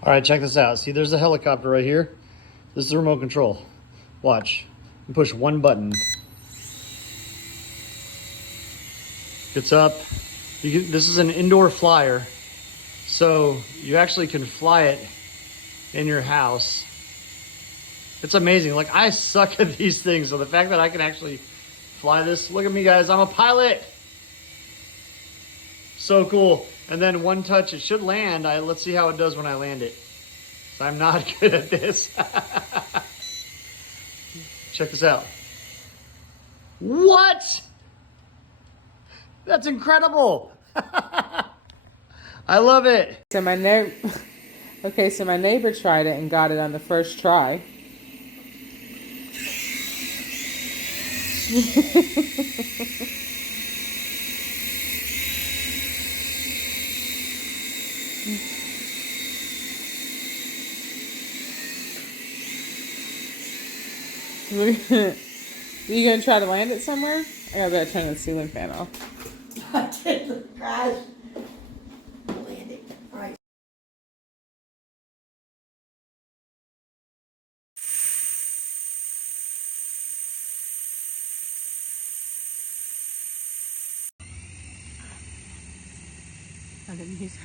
All right, check this out. See, there's a helicopter right here. This is the remote control. Watch. You push one button. Gets up. This is an indoor flyer. So you actually can fly it in your house. It's amazing. Like, I suck at these things. So the fact that I can actually fly this, look at me guys, I'm a pilot. So cool. And then one touch, it should land. Let's see how it does when I land it. So I'm not good at this. Check this out. What? That's incredible. I love it. So my neighbor tried it and got it on the first try. Are you gonna try to land it somewhere? I gotta turn the ceiling fan off. I did the crash. Landing. All right. I didn't use